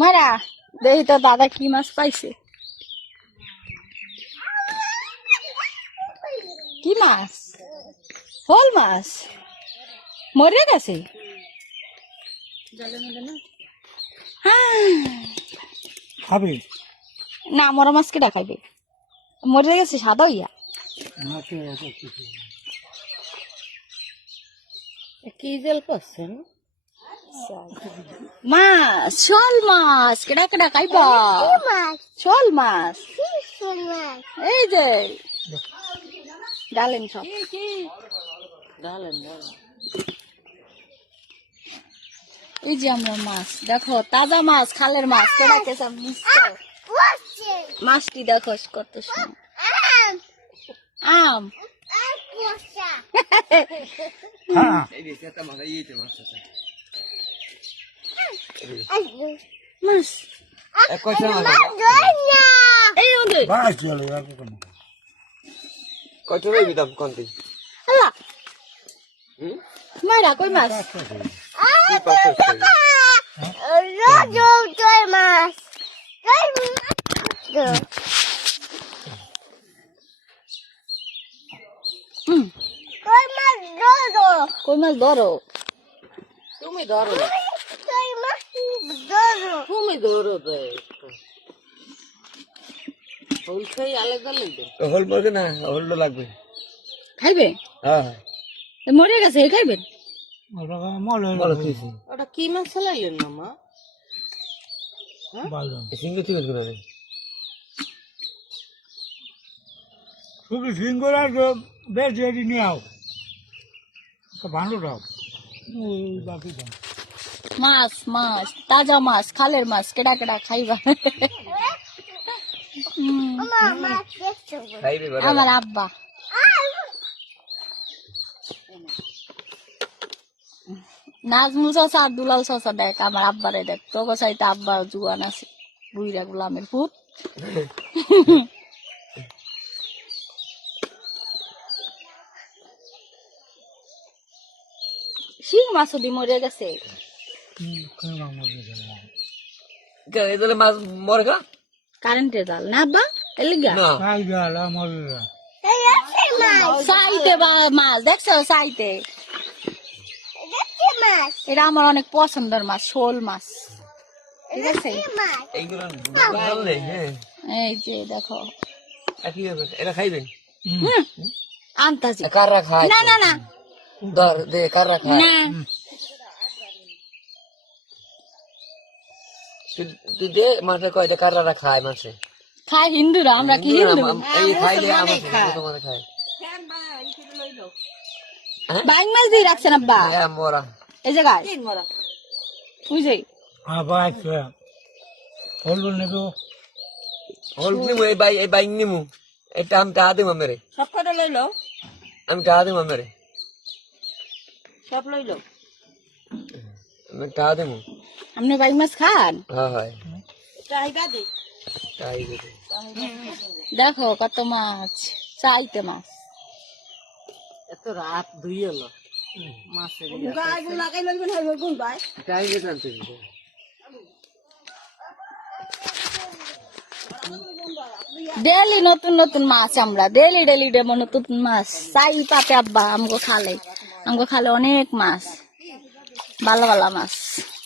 মারা দেখি তো দাদা কি মাছ পাইছে। কি মাছ? শোল মাছ মরে গেছে। খাবি না, মরা মাছ কেটা খাইবে? মরে গেছে সাদা হইয়া। কি জল করছেন? মাছ, শোল মাছ কেডা কেডা খাইবা? শোল মাছ এই যে ডালেন সব। ডালেন এই যে আমরা মাছ দেখো, তাজা মাছ, খালের মাছ কেডা কেসা মাছটি দেখো কত সুন্দর। আম মাছ এই ওদের আল্লাহ মাইরা কই মাছ? কই মাছ ধরো? তুমি ধরো, তুমি ধরো। হোল খাই আলাদা লাগবে। হল বলবে না, হল লাগবে। খাইবে? হ্যাঁ মরে গেছে খাইবেন? ওটা কি মাছ চালাইলেন না মা? সিঙ্গে ঠিক আছে শুধু সিঙ্গল আর বেশ রেডি নিয়ে আও ভালো রাও বাকি মাছ মাছ তাজা মাছ, খালের মাছ কেডা কেডা খাইবা? আমার আব্বা নাজমুল চাচা আর দুলাল চাচা দেখ আমার আব্বারে দেখ, তোকে চাইতে আব্বা জুয়ান আছে, বুইরা গুলামের পুত। শিং মাছও দি মরে গেছে। মাছ মরে গা কারেন্টের জাল না আব্বা এলিগা চাইতে মাছ দেখছো চাইতে। এটা আমার অনেক পছন্দের মাছ, শোল মাছ। ঠিক আছে এই যে দেখো এটা খাইবে আনতাছি। কাররা খায় না না না ধর দে কাররা খায় না তুই দে মাঠে কয় দে কাররা খায় মাছে খায় হিন্দুরা, আমরা কি হিন্দু? এই খাইলে আমার তোমার খায় বাইং মাছ দিয়ে রাখছেন আব্বা হ্যাঁ মোরা এই জায়গায় বুঝে। হল নেব হল নিমু এই বাইক নিমু এটা আমি টাকা দিব মেরে সব কটা লইলো, আমি টাকা দিব মেরে সব লইলো। আমি টাকা দিব। আপনি বাইং মাছ খান? হ্যাঁ হয় চাহিদা দে। তাই দিবে দেখো কত মাছ, চাইতে মাছ। এত রাত দুই এলো মাছের তাই দিবে জানতে ডেলি নতুন নতুন মাছ, আমরা ডেলি ডেলি ডেমো নতুন মাছ চাই পাতে আব্বা আমগো খালে অনেক মাছ, ভালো ভালো মাছ।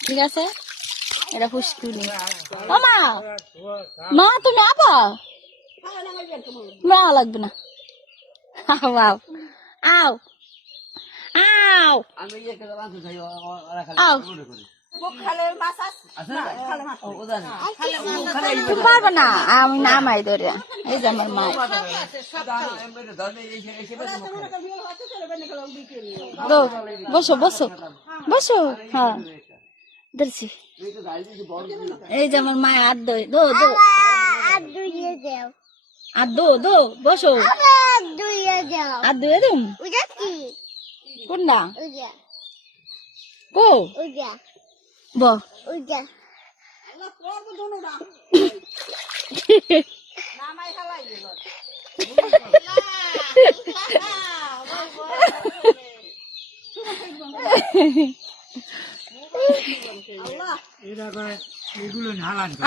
ঠিক আছে এটা পুষ্কুনি। ও মা মা তুমি আবা মা লাগবে না, আও আও আও আও আমি একটা বাঁধু যাই ওরা আও খালি তুমি পারবে না, আমি নামাই ধরে। এই যে আমার মা, দো বসো বসো বসো। হ্যাঁ ধরছি। এই যে আমার মায়ের হাত দই দো দো আর দো দো বসো আর দুয়ে দিম কোনটা কো ব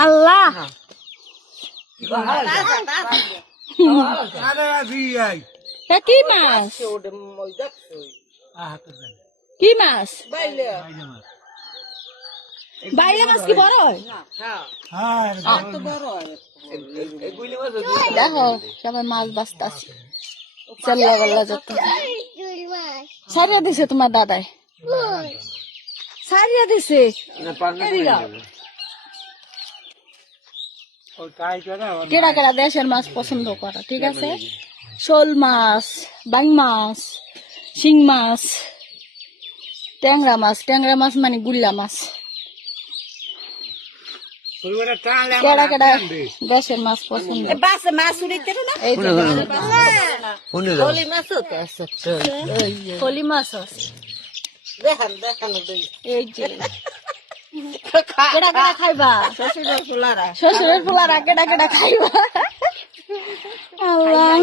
আল্লাহ তা কি মাছ কি মাছ বাইরে মাছ কি বড় হয় এগুলি মাছ দেখো সবাই মাছ বাঁচতাছি চাল্লা গল্লা যত সারিয়া দিছে তোমার দাদাই সারিয়া দিছে না পান্না কেডা কেডা দেশের মাছ পছন্দ করে ঠিক আছে শোল মাছ বাইং মাছ শিং মাছ ট্যাংরা মাছ মানে গুল্লা মাছ কেডা কেডা দেশের মাছ পছন্দ বাসে মাছ উড়িতে না এই যে শুনে হলি মাছও তো আছে ফলি মাছ আছে দেখানো দেই এই যে কেডা কেডা খাইবা শ্বশুরের ফুলারা শ্বশুরের ফুলারা কেডা কেডা খাইবা আল্লাহ